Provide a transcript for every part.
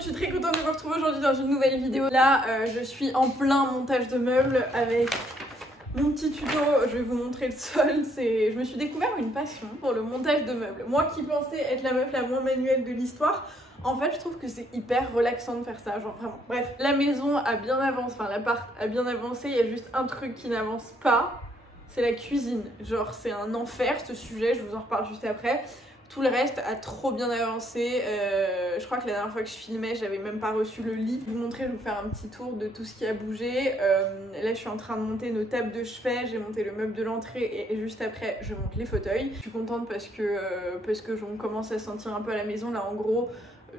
monde, je suis très contente de vous retrouver aujourd'hui dans une nouvelle vidéo. Là, je suis en plein montage de meubles avec mon petit tuto. Je vais vous montrer le sol. Je me suis découvert une passion pour le montage de meubles. Moi qui pensais être la meuf la moins manuelle de l'histoire, en fait, je trouve que c'est hyper relaxant de faire ça, genre vraiment. Bref, la maison a bien avancé, enfin l'appart a bien avancé, il y a juste un truc qui n'avance pas, c'est la cuisine. Genre, c'est un enfer ce sujet, je vous en reparle juste après. Tout le reste a trop bien avancé. Je crois que la dernière fois que je filmais, j'avais même pas reçu le lit. Je vais vous montrer, je vais vous faire un petit tour de tout ce qui a bougé. Là, je suis en train de monter nos tables de chevet. J'ai monté le meuble de l'entrée et juste après, je monte les fauteuils. Je suis contente parce que on commence à se sentir un peu à la maison. Là, en gros,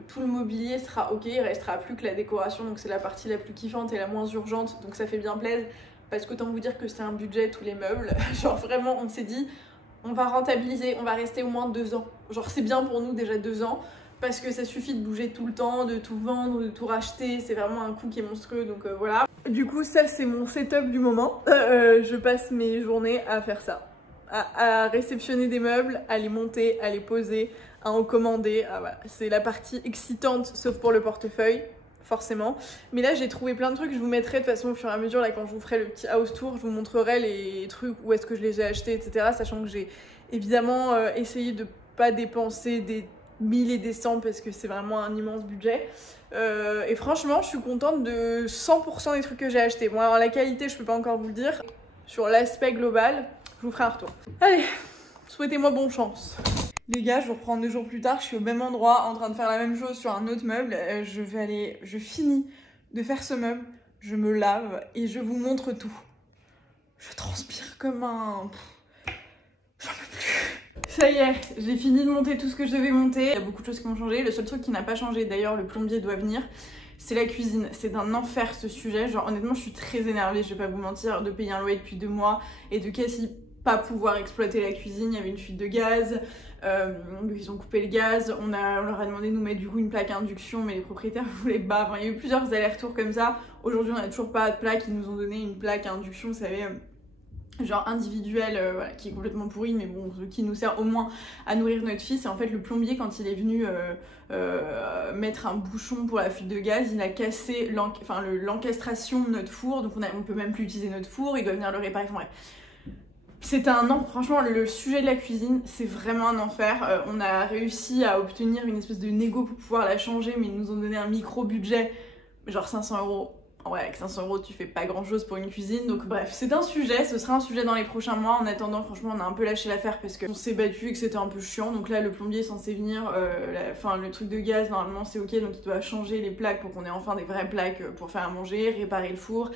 tout le mobilier sera ok. Il restera plus que la décoration. Donc, c'est la partie la plus kiffante et la moins urgente. Donc, ça fait bien plaisir. Parce qu'autant vous dire que c'est un budget, tous les meubles. Genre, vraiment, on s'est dit... on va rentabiliser, on va rester au moins 2 ans. Genre c'est bien pour nous déjà 2 ans parce que ça suffit de bouger tout le temps, de tout vendre, de tout racheter. C'est vraiment un coût qui est monstrueux, donc voilà. Du coup ça c'est mon setup du moment. Je passe mes journées à faire ça. À réceptionner des meubles, à les monter, à les poser, à en commander. Ah, voilà. C'est la partie excitante sauf pour le portefeuille. Forcément, mais là j'ai trouvé plein de trucs, je vous mettrai de toute façon au fur et à mesure, là quand je vous ferai le petit house tour, je vous montrerai les trucs, où est-ce que je les ai achetés, etc. Sachant que j'ai évidemment essayé de pas dépenser des 1000 et des 100 parce que c'est vraiment un immense budget. Et franchement, je suis contente de 100% des trucs que j'ai achetés. Bon, alors la qualité, je peux pas encore vous le dire. Sur l'aspect global, je vous ferai un retour. Allez, souhaitez-moi bonne chance. Les gars, je vous reprends 2 jours plus tard, je suis au même endroit en train de faire la même chose sur un autre meuble. Je finis de faire ce meuble, je me lave et je vous montre tout. Je transpire comme un... J'en peux plus. Ça y est, j'ai fini de monter tout ce que je devais monter. Il y a beaucoup de choses qui ont changé. Le seul truc qui n'a pas changé, d'ailleurs le plombier doit venir, c'est la cuisine. C'est d'un enfer ce sujet. Genre honnêtement, je suis très énervée, je vais pas vous mentir, de payer un loyer depuis 2 mois et de quasi pas pouvoir exploiter la cuisine. Il y avait une fuite de gaz. Ils ont coupé le gaz, on leur a demandé de nous mettre du coup une plaque à induction, mais les propriétaires voulaient pas. Enfin, il y a eu plusieurs allers-retours comme ça. Aujourd'hui on n'a toujours pas de plaque, ils nous ont donné une plaque à induction, vous savez, genre individuelle, voilà, qui est complètement pourrie, mais bon, qui nous sert au moins à nourrir notre fils. Et en fait le plombier, quand il est venu mettre un bouchon pour la fuite de gaz, il a cassé l'encastration de notre four, donc on peut même plus utiliser notre four, il doit venir le réparer, enfin bref. C'était un an, franchement le sujet de la cuisine c'est vraiment un enfer. On a réussi à obtenir une espèce de négo pour pouvoir la changer, mais ils nous ont donné un micro budget, genre 500 €. Ouais, avec 500 € tu fais pas grand chose pour une cuisine, donc bref, c'est un sujet, ce sera un sujet dans les prochains mois. En attendant, franchement on a un peu lâché l'affaire parce qu'on s'est battu et que c'était un peu chiant. Donc là le plombier est censé venir, le truc de gaz normalement c'est ok, donc il doit changer les plaques pour qu'on ait enfin des vraies plaques pour faire à manger, réparer le four,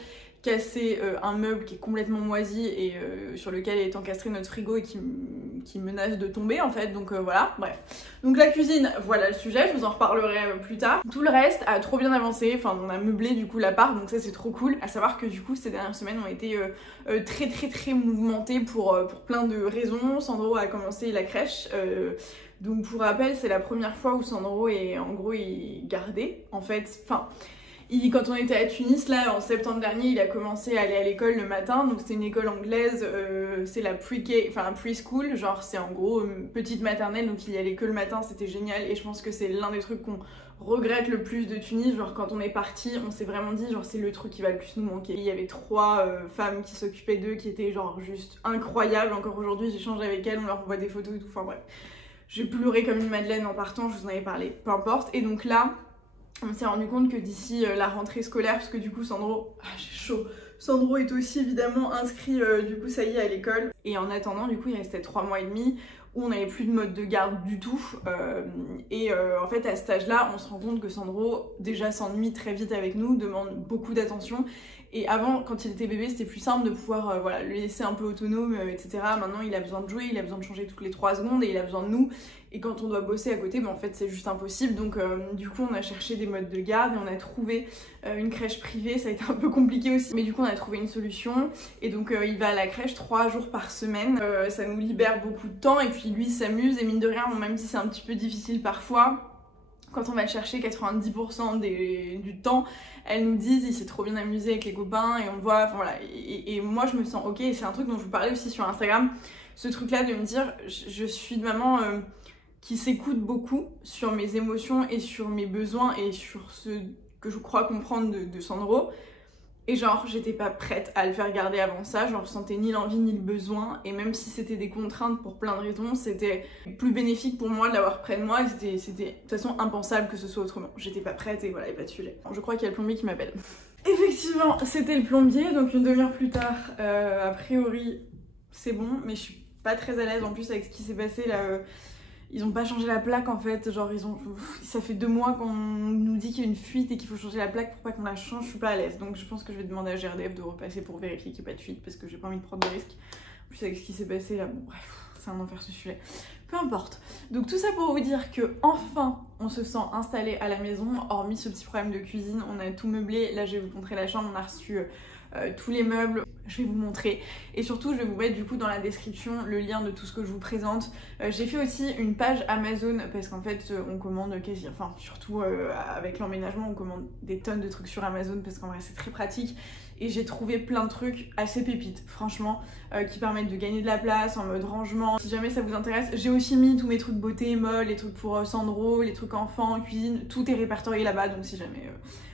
casser un meuble qui est complètement moisi et sur lequel est encastré notre frigo et qui menace de tomber en fait, donc voilà, bref. Donc la cuisine, voilà le sujet, je vous en reparlerai plus tard. Tout le reste a trop bien avancé, enfin on a meublé du coup l'appart, donc ça c'est trop cool. À savoir que du coup ces dernières semaines ont été très mouvementées pour plein de raisons. Sandro a commencé la crèche, donc pour rappel c'est la première fois où Sandro est en gros gardé en fait, enfin... Quand on était à Tunis, là, en septembre dernier, il a commencé à aller à l'école le matin. Donc c'était une école anglaise, c'est la preschool, genre c'est en gros une petite maternelle, donc il y allait que le matin, c'était génial. Et je pense que c'est l'un des trucs qu'on regrette le plus de Tunis. Genre quand on est parti, on s'est vraiment dit genre c'est le truc qui va le plus nous manquer. Il y avait 3 femmes qui s'occupaient d'eux, qui étaient genre juste incroyables. Encore aujourd'hui, j'échange avec elles, on leur envoie des photos et tout, enfin bref. J'ai pleuré comme une madeleine en partant, je vous en avais parlé, peu importe. Et donc là... on s'est rendu compte que d'ici la rentrée scolaire, parce que du coup Sandro, j'ai chaud, Sandro est aussi évidemment inscrit du coup ça y est à l'école. Et en attendant du coup il restait 3 mois et demi où on n'avait plus de mode de garde du tout. En fait à cet âge là on se rend compte que Sandro déjà s'ennuie très vite avec nous, demande beaucoup d'attention. Et avant, quand il était bébé, c'était plus simple de pouvoir voilà, le laisser un peu autonome, etc. Maintenant, il a besoin de jouer, il a besoin de changer toutes les 3 secondes et il a besoin de nous. Et quand on doit bosser à côté, ben, en fait, c'est juste impossible. Donc, du coup, on a cherché des modes de garde et on a trouvé une crèche privée. Ça a été un peu compliqué aussi, mais du coup, on a trouvé une solution. Et donc, il va à la crèche 3 jours par semaine. Ça nous libère beaucoup de temps et puis lui s'amuse. Et mine de rien, bon, même si c'est un petit peu difficile parfois, quand on va le chercher 90% du temps, elles nous disent il s'est trop bien amusé avec les copains et on le voit, enfin voilà. Et moi je me sens ok, et c'est un truc dont je vous parlais aussi sur Instagram, ce truc là de me dire je suis une maman qui s'écoute beaucoup sur mes émotions et sur mes besoins et sur ce que je crois comprendre de Sandro. Et genre, j'étais pas prête à le faire garder avant ça, genre je sentais ni l'envie ni le besoin, et même si c'était des contraintes pour plein de raisons, c'était plus bénéfique pour moi de l'avoir près de moi, et c'était de toute façon impensable que ce soit autrement. J'étais pas prête et voilà, il n'y a pas de sujet. Je crois qu'il y a le plombier qui m'appelle. Effectivement, c'était le plombier, donc une demi-heure plus tard, a priori c'est bon, mais je suis pas très à l'aise en plus avec ce qui s'est passé là. Ils ont pas changé la plaque en fait, genre ça fait 2 mois qu'on nous dit qu'il y a une fuite et qu'il faut changer la plaque pour pas qu'on la change, je suis pas à l'aise. Donc je pense que je vais demander à GRDF de repasser pour vérifier qu'il n'y a pas de fuite parce que j'ai pas envie de prendre de risques. En plus avec ce qui s'est passé là, bon bref, c'est un enfer ce sujet. Peu importe. Donc tout ça pour vous dire que enfin on se sent installé à la maison, hormis ce petit problème de cuisine, on a tout meublé. Là je vais vous montrer la chambre, on a reçu tous les meubles, je vais vous montrer et surtout je vais vous mettre du coup dans la description le lien de tout ce que je vous présente. J'ai fait aussi une page Amazon parce qu'en fait on commande quasi, enfin surtout avec l'emménagement on commande des tonnes de trucs sur Amazon parce qu'en vrai c'est très pratique et j'ai trouvé plein de trucs assez pépites franchement qui permettent de gagner de la place en mode rangement. Si jamais ça vous intéresse, j'ai aussi mis tous mes trucs beauté, mode, les trucs pour Sandro, les trucs enfants, cuisine, tout est répertorié là-bas donc si jamais...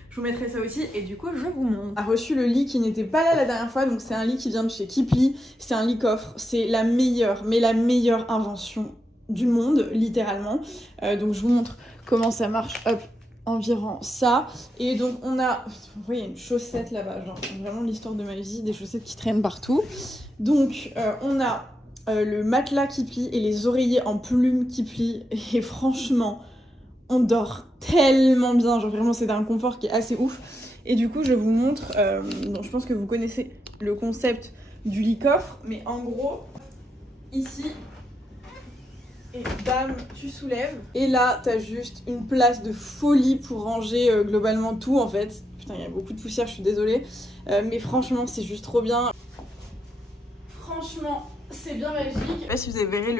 je vous mettrai ça aussi et du coup je vous montre. A reçu le lit qui n'était pas là la dernière fois, donc c'est un lit qui vient de chez Kipli, c'est un lit coffre, c'est la meilleure, mais la meilleure invention du monde, littéralement. Donc je vous montre comment ça marche, hop, environ ça. Et donc on a, vous voyez, une chaussette là-bas, genre vraiment l'histoire de ma vie, des chaussettes qui traînent partout. Donc on a le matelas Kipli et les oreillers en plumes Kipli et franchement... on dort tellement bien, genre vraiment c'est un confort qui est assez ouf. Et du coup je vous montre, donc je pense que vous connaissez le concept du lit coffre, mais en gros, ici, et bam, tu soulèves. Et là t'as juste une place de folie pour ranger globalement tout en fait. Putain il y a beaucoup de poussière, je suis désolée. Mais franchement c'est juste trop bien. Franchement c'est bien magique. Je sais pas si vous avez verré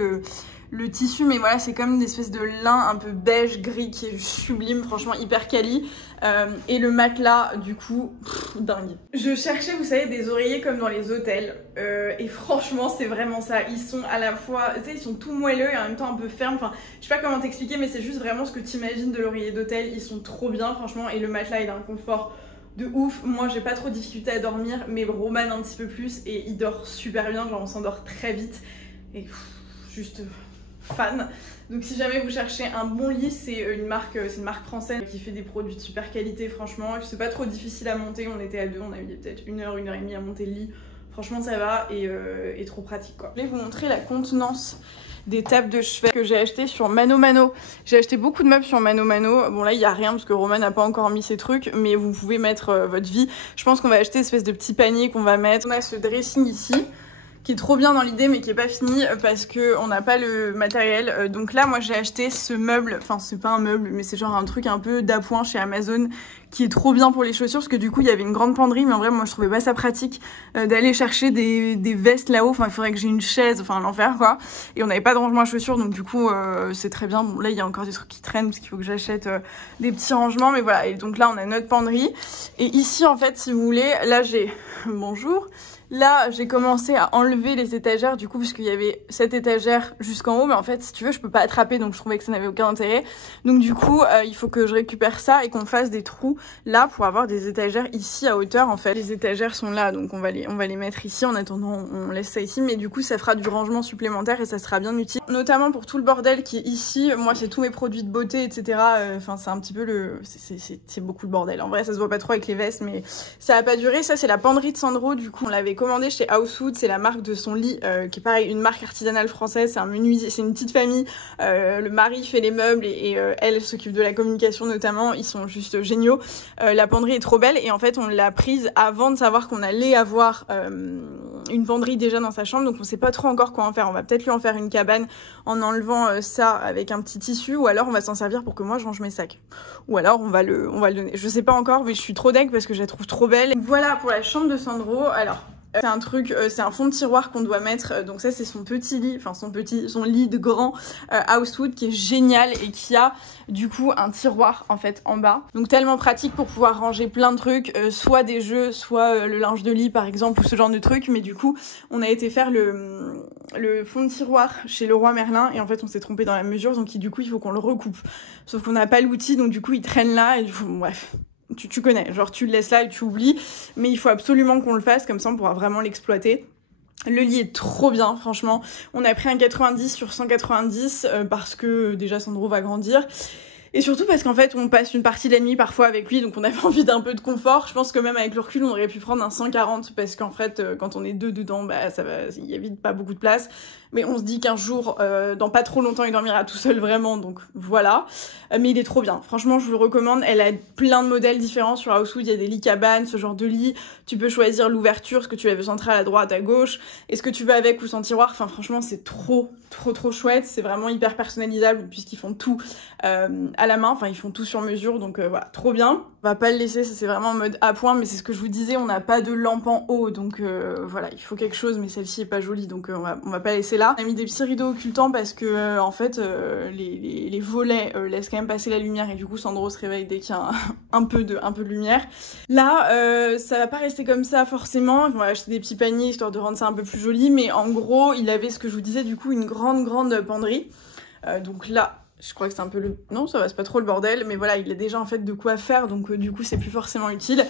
le tissu, mais voilà, c'est comme une espèce de lin un peu beige gris qui est sublime, franchement hyper quali. Et le matelas, du coup, dingue. Je cherchais, vous savez, des oreillers comme dans les hôtels. Et franchement, c'est vraiment ça. Ils sont à la fois, tu sais, ils sont tout moelleux et en même temps un peu fermes. Enfin, je sais pas comment t'expliquer, mais c'est juste vraiment ce que t'imagines de l'oreiller d'hôtel. Ils sont trop bien, franchement. Et le matelas, il a un confort de ouf. Moi, j'ai pas trop de difficulté à dormir, mais Roman un petit peu plus. Et il dort super bien, genre on s'endort très vite. Et juste... fan. Donc si jamais vous cherchez un bon lit, c'est une marque française qui fait des produits de super qualité, franchement. C'est pas trop difficile à monter, on était à 2, on a eu peut-être 1 heure, 1 heure et demie à monter le lit. Franchement ça va et trop pratique quoi. Je vais vous montrer la contenance des tables de chevet que j'ai acheté sur Mano Mano. J'ai acheté beaucoup de meubles sur Mano Mano. Bon là il y a rien parce que Roman n'a pas encore mis ses trucs, mais vous pouvez mettre votre vie. Je pense qu'on va acheter une espèce de petit panier qu'on va mettre. On a ce dressing ici qui est trop bien dans l'idée mais qui est pas fini parce que on n'a pas le matériel. Donc là moi j'ai acheté ce meuble, enfin c'est pas un meuble mais c'est genre un truc un peu d'appoint chez Amazon qui est trop bien pour les chaussures parce que du coup il y avait une grande penderie mais en vrai moi je trouvais pas ça pratique d'aller chercher des vestes là-haut, enfin il faudrait que j'ai une chaise, enfin l'enfer quoi, et on n'avait pas de rangement à chaussures donc du coup c'est très bien. Bon là il y a encore des trucs qui traînent parce qu'il faut que j'achète des petits rangements, mais voilà. Et donc là on a notre penderie et ici en fait si vous voulez, là j'ai bonjour. Là, j'ai commencé à enlever les étagères du coup parce qu'il y avait cette étagère jusqu'en haut, mais en fait, si tu veux, je peux pas attraper, donc je trouvais que ça n'avait aucun intérêt. Donc du coup, il faut que je récupère ça et qu'on fasse des trous là pour avoir des étagères ici à hauteur en fait. Les étagères sont là, donc on va les mettre ici. En attendant, on laisse ça ici, mais du coup, ça fera du rangement supplémentaire et ça sera bien utile. Notamment pour tout le bordel qui est ici. Moi, c'est tous mes produits de beauté, etc. Enfin, c'est un petit peu c'est beaucoup de bordel. En vrai, ça se voit pas trop avec les vestes, mais ça a pas duré. Ça, c'est la penderie de Sandro. Du coup, on l'avait commandé chez Housewood, c'est la marque de son lit qui est pareil, une marque artisanale française, c'est un menuisier, c'est une petite famille, le mari fait les meubles et elle s'occupe de la communication notamment, ils sont juste géniaux. La penderie est trop belle et en fait on l'a prise avant de savoir qu'on allait avoir une penderie déjà dans sa chambre, donc on sait pas trop encore quoi en faire. On va peut-être lui en faire une cabane en enlevant ça avec un petit tissu, ou alors on va s'en servir pour que moi je range mes sacs, ou alors on va le donner, je sais pas encore, mais je suis trop deg parce que je la trouve trop belle. Voilà pour la chambre de Sandro. Alors C'est un truc, c'est un fond de tiroir qu'on doit mettre, donc ça c'est son petit lit, enfin son lit de grand Housewood qui est génial et qui a du coup un tiroir en fait en bas. Donc tellement pratique pour pouvoir ranger plein de trucs, soit des jeux, soit le linge de lit par exemple ou ce genre de trucs. Mais du coup on a été faire le fond de tiroir chez Leroy Merlin et en fait on s'est trompé dans la mesure, donc du coup il faut qu'on le recoupe. Sauf qu'on n'a pas l'outil, donc du coup il traîne là et du coup bref. Tu connais, genre tu le laisses là et tu oublies, mais il faut absolument qu'on le fasse, comme ça on pourra vraiment l'exploiter. Le lit est trop bien, franchement. On a pris un 90 sur 190 parce que déjà Sandro va grandir. Et surtout parce qu'en fait, on passe une partie de la nuit parfois avec lui, donc on avait envie d'un peu de confort. Je pense que même avec le recul, on aurait pu prendre un 140 parce qu'en fait, quand on est deux dedans, bah ça va, il y a vite pas beaucoup de place. Mais on se dit qu'un jour, dans pas trop longtemps, il dormira tout seul vraiment, donc voilà. Mais il est trop bien. Franchement, je vous le recommande. Elle a plein de modèles différents sur Housewood. Il y a des lits cabanes, ce genre de lit. Tu peux choisir l'ouverture, ce que tu veux centrer à droite, à gauche, et ce que tu veux avec ou sans tiroir. Enfin, franchement, c'est trop chouette. C'est vraiment hyper personnalisable puisqu'ils font tout à la main. Enfin, ils font tout sur mesure, donc voilà, trop bien. On va pas le laisser, ça c'est vraiment en mode à point, mais c'est ce que je vous disais, on n'a pas de lampe en haut, donc voilà, il faut quelque chose, mais celle-ci est pas jolie, donc on va pas laisser là. On a mis des petits rideaux occultants parce que en fait, les volets laissent quand même passer la lumière et du coup Sandro se réveille dès qu'il y a un peu de lumière. Là, ça va pas rester comme ça forcément, on va acheter des petits paniers histoire de rendre ça un peu plus joli, mais en gros, il avait ce que je vous disais, du coup, une grande penderie. Donc là, je crois que c'est un peu le... Non, ça va, c'est pas trop le bordel, mais voilà, il a déjà en fait de quoi faire, donc du coup c'est plus forcément utile.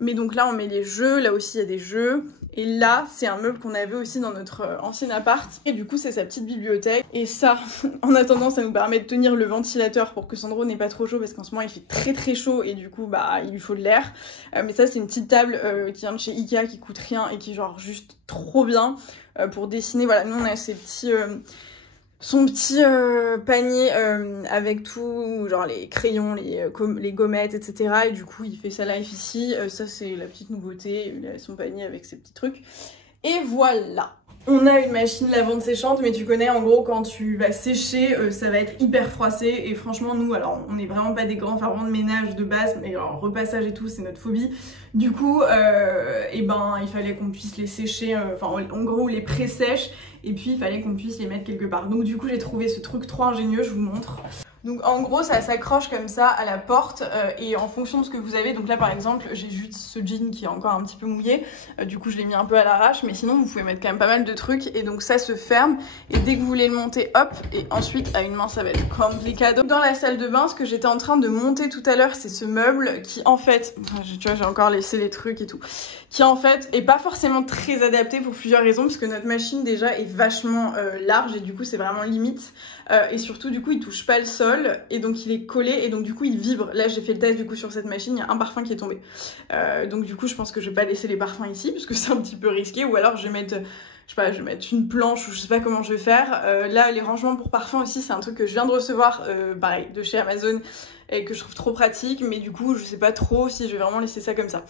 Mais donc là on met les jeux, là aussi il y a des jeux, et là c'est un meuble qu'on avait aussi dans notre ancien appart, et du coup c'est sa petite bibliothèque, et ça, en attendant ça nous permet de tenir le ventilateur pour que Sandro n'ait pas trop chaud, parce qu'en ce moment il fait très chaud, et du coup bah il lui faut de l'air. Mais ça c'est une petite table qui vient de chez Ikea, qui coûte rien, et qui est genre juste trop bien pour dessiner. Voilà, nous on a ces petits... son petit panier avec tout, genre les crayons, les gommettes, etc. Et du coup, il fait sa life ici. Ça, c'est la petite nouveauté. Il a son panier avec ses petits trucs. Et voilà. On a une machine lavande séchante, mais tu connais, en gros, quand tu vas sécher, ça va être hyper froissé. Et franchement, nous, alors, on n'est vraiment pas des grands fervents de ménage de base, mais alors, repassage et tout, c'est notre phobie. Du coup, et ben, il fallait qu'on puisse les sécher, enfin, en gros, les pré-sèches. Et puis, il fallait qu'on puisse les mettre quelque part. Donc, du coup, j'ai trouvé ce truc trop ingénieux, je vous montre. Donc en gros ça s'accroche comme ça à la porte et en fonction de ce que vous avez, donc là par exemple j'ai juste ce jean qui est encore un petit peu mouillé, du coup je l'ai mis un peu à l'arrache, mais sinon vous pouvez mettre quand même pas mal de trucs et donc ça se ferme et dès que vous voulez le monter hop, et ensuite à une main ça va être complicado. Dans la salle de bain, ce que j'étais en train de monter tout à l'heure, c'est ce meuble qui en fait, tu vois j'ai encore laissé les trucs et tout, qui en fait est pas forcément très adapté pour plusieurs raisons, parce que notre machine déjà est vachement large et du coup c'est vraiment limite, et surtout du coup il touche pas le sol et donc il est collé et donc du coup il vibre. Là j'ai fait le test du coup sur cette machine, il y a un parfum qui est tombé, donc du coup je pense que je vais pas laisser les parfums ici parce que c'est un petit peu risqué, ou alors je vais mettre, je sais pas, je vais mettre une planche ou je sais pas comment je vais faire. Là les rangements pour parfum aussi c'est un truc que je viens de recevoir, pareil de chez Amazon, et que je trouve trop pratique, mais du coup je sais pas trop si je vais vraiment laisser ça comme ça.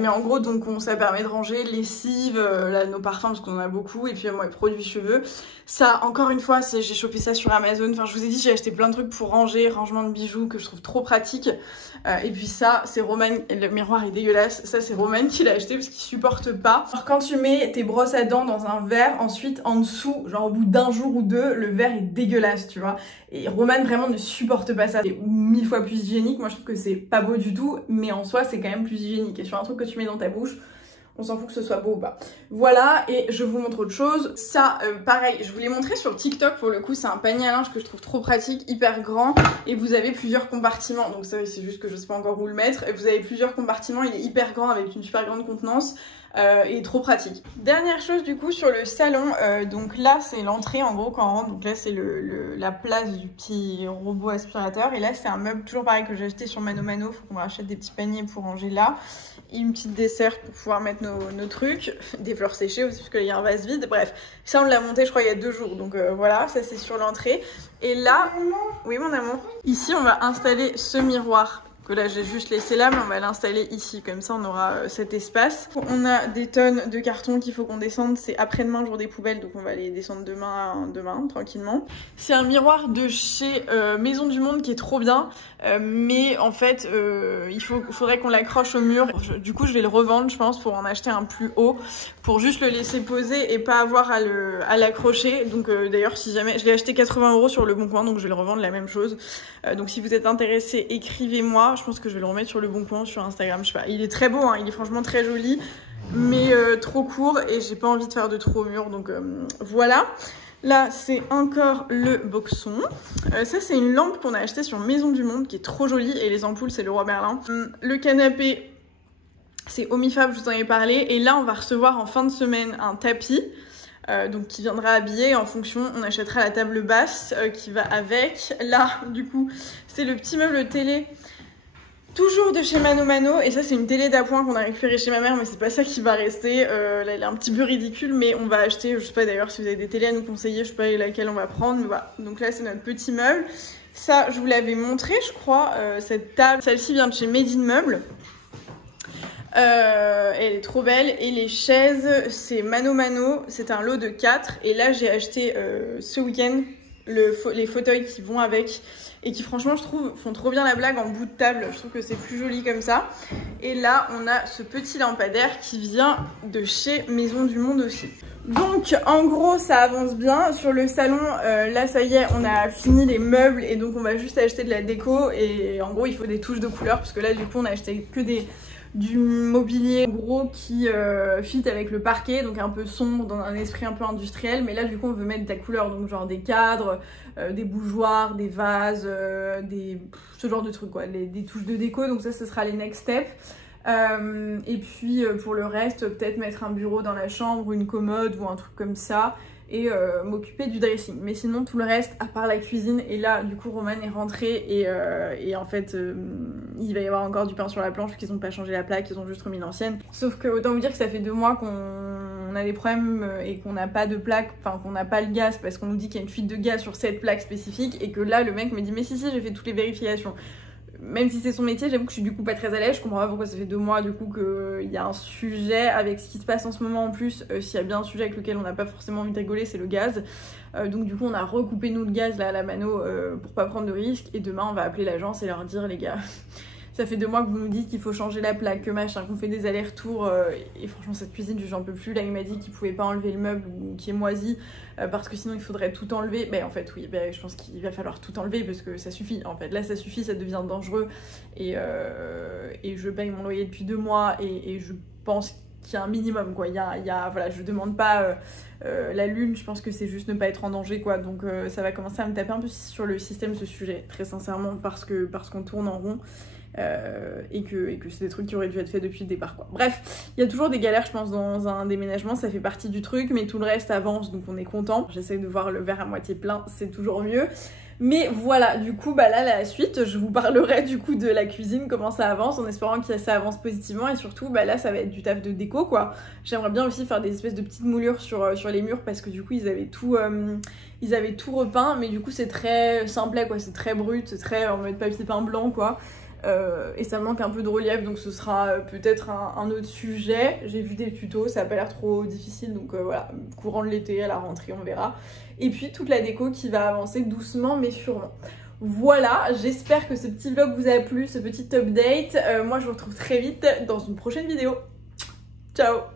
Mais en gros donc ça permet de ranger lessive, là, nos parfums parce qu'on en a beaucoup, et puis moi les produits cheveux. Ça encore une fois j'ai chopé ça sur Amazon, enfin je vous ai dit j'ai acheté plein de trucs pour ranger, rangement de bijoux que je trouve trop pratique. Et puis ça c'est Roman, le miroir est dégueulasse, ça c'est Roman qui l'a acheté parce qu'il supporte pas. Alors quand tu mets tes brosses à dents dans un verre, ensuite en dessous, genre au bout d'un jour ou deux, le verre est dégueulasse tu vois. Et Roman vraiment ne supporte pas ça, c'est 1000 fois plus hygiénique, moi je trouve que c'est pas beau du tout, mais en soi c'est quand même plus hygiénique. Et sur un truc que tu mets dans ta bouche, on s'en fout que ce soit beau ou pas. Voilà, et je vous montre autre chose. Ça, pareil, je vous l'ai montré sur TikTok pour le coup, c'est un panier à linge que je trouve trop pratique, hyper grand, et vous avez plusieurs compartiments. Donc ça, c'est juste que je sais pas encore où le mettre. Et vous avez plusieurs compartiments, il est hyper grand avec une super grande contenance. Et trop pratique. Dernière chose du coup sur le salon, donc là c'est l'entrée en gros quand on rentre, donc là c'est la place du petit robot aspirateur, et là c'est un meuble toujours pareil que j'ai acheté sur Mano Mano, faut qu'on rachète des petits paniers pour ranger là, et une petite desserte pour pouvoir mettre nos trucs, des fleurs séchées aussi parce qu'il y a un vase vide, bref, ça on l'a monté je crois il y a 2 jours, donc voilà, ça c'est sur l'entrée. Et là, oui mon amour, ici on va installer ce miroir que là j'ai juste laissé là, mais on va l'installer ici, comme ça on aura cet espace. On a des tonnes de cartons qu'il faut qu'on descende, c'est après-demain jour des poubelles, donc on va les descendre demain tranquillement. C'est un miroir de chez Maison du Monde qui est trop bien, mais en fait il faudrait qu'on l'accroche au mur. Du coup je vais le revendre je pense pour en acheter un plus haut, pour juste le laisser poser et pas avoir à l'accrocher. Donc d'ailleurs si jamais, je l'ai acheté 80 € sur le Bon Coin, donc je vais le revendre la même chose. Donc si vous êtes intéressé, écrivez-moi. Je pense que je vais le remettre sur le Bon Coin, sur Instagram, je sais pas. Il est très beau, hein, il est franchement très joli, mais trop court et j'ai pas envie de faire de trop mur, donc voilà. Là, c'est encore le boxon. Ça, c'est une lampe qu'on a achetée sur Maison du Monde qui est trop jolie et les ampoules, c'est Leroy Merlin. Le canapé, c'est Omifab, je vous en ai parlé. Et là, on va recevoir en fin de semaine un tapis. Donc qui viendra habiller en fonction, on achètera la table basse qui va avec. Là, du coup, c'est le petit meuble télé. Toujours de chez Mano Mano, et ça c'est une télé d'appoint qu'on a récupérée chez ma mère, mais c'est pas ça qui va rester. Là elle est un petit peu ridicule, mais on va acheter, je sais pas d'ailleurs si vous avez des télés à nous conseiller, je sais pas laquelle on va prendre, mais voilà. Donc là c'est notre petit meuble. Ça je vous l'avais montré je crois, cette table, celle-ci vient de chez Made in Meubles. Elle est trop belle, et les chaises c'est Mano Mano, c'est un lot de 4, et là j'ai acheté ce week-end les fauteuils qui vont avec et qui franchement je trouve font trop bien la blague en bout de table, je trouve que c'est plus joli comme ça. Et là on a ce petit lampadaire qui vient de chez Maison du Monde aussi. Donc en gros ça avance bien sur le salon. Là ça y est, on a fini les meubles et donc on va juste acheter de la déco, et en gros il faut des touches de couleur parce que là du coup on a acheté que du mobilier gros qui fit avec le parquet, donc un peu sombre, dans un esprit un peu industriel, mais là du coup on veut mettre de la couleur, donc genre des cadres, des bougeoirs, des vases, ce genre de trucs quoi, des touches de déco, donc ça ce sera les next steps. Et puis pour le reste, peut-être mettre un bureau dans la chambre, ou une commode ou un truc comme ça, et m'occuper du dressing. Mais sinon tout le reste, à part la cuisine, et là du coup Roman est rentré et en fait il va y avoir encore du pain sur la planche, qu'ils ont pas changé la plaque, ils ont juste remis l'ancienne. Sauf que autant vous dire que ça fait 2 mois qu'on a des problèmes et qu'on n'a pas de plaque, enfin qu'on n'a pas le gaz, parce qu'on nous dit qu'il y a une fuite de gaz sur cette plaque spécifique, et que là le mec me dit mais si j'ai fait toutes les vérifications. Même si c'est son métier, j'avoue que je suis du coup pas très à l'aise, je comprends pas pourquoi ça fait 2 mois du coup qu'il y a un sujet avec ce qui se passe en ce moment en plus. S'il y a bien un sujet avec lequel on n'a pas forcément envie de rigoler, c'est le gaz. Donc du coup on a recoupé nous le gaz là à la mano pour pas prendre de risques, et demain on va appeler l'agence et leur dire les gars, ça fait 2 mois que vous nous dites qu'il faut changer la plaque, que machin, qu'on fait des allers-retours, et franchement cette cuisine j'en peux plus. Là il m'a dit qu'il pouvait pas enlever le meuble ou qui est moisi parce que sinon il faudrait tout enlever. Ben en fait oui, ben, je pense qu'il va falloir tout enlever parce que ça suffit en fait. Là ça suffit, ça devient dangereux, et je paye mon loyer depuis 2 mois et je pense qu'il y a un minimum quoi. Voilà, je demande pas la lune, je pense que c'est juste ne pas être en danger quoi. Donc ça va commencer à me taper un peu sur le système ce sujet, très sincèrement, parce qu'on tourne en rond. Et que c'est des trucs qui auraient dû être faits depuis le départ quoi. Bref, il y a toujours des galères je pense dans un déménagement, ça fait partie du truc, mais tout le reste avance donc on est content. J'essaie de voir le verre à moitié plein, c'est toujours mieux. Mais voilà, du coup bah là la suite, je vous parlerai du coup de la cuisine, comment ça avance, en espérant que ça avance positivement, et surtout bah là ça va être du taf de déco quoi. J'aimerais bien aussi faire des espèces de petites moulures sur les murs, parce que du coup ils avaient tout repeint, mais du coup c'est très simplet quoi, c'est très brut, c'est très en mode papier peint blanc quoi. Et ça manque un peu de relief, donc ce sera peut-être un autre sujet. J'ai vu des tutos, ça a pas l'air trop difficile, donc voilà, courant de l'été, à la rentrée, on verra. Et puis toute la déco qui va avancer doucement mais sûrement. Voilà, j'espère que ce petit vlog vous a plu, ce petit update. Moi je vous retrouve très vite dans une prochaine vidéo. Ciao!